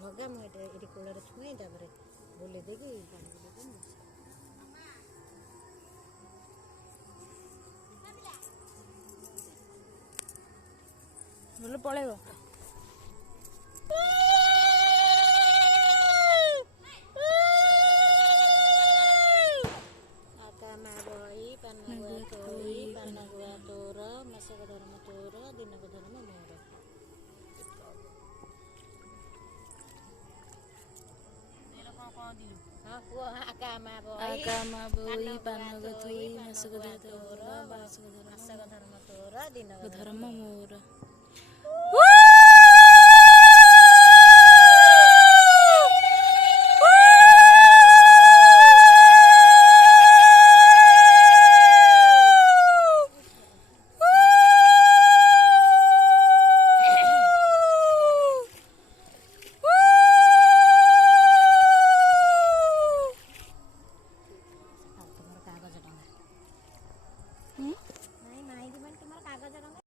ଲଗା ମୁଁ ଏଠି କୋଳରେ ଛୁଏଁ ତାପରେ ବୁଲେଇ ଦେଇକି ପାଣି ବୁଲେଇ ଦେବି। ଭଲ ପଳେଇବ। ଆକା ମା ବହି ପାନ ଗୁଆ ତୋଳି ପାନ ଗୁଆ ତୋର ମାସକ ଧର୍ମ ତୋର ଦିନକ ଧର୍ମ ମୋର। ହଁ କୁହ ଆକା ମା ବହି ପାନ ଗୁଆ ତୋଳି ପାନ ଗୁଆ ତୋର ମାସକ ଧର୍ମ ତୋର ଦିନକ ଧର୍ମ ମୋର।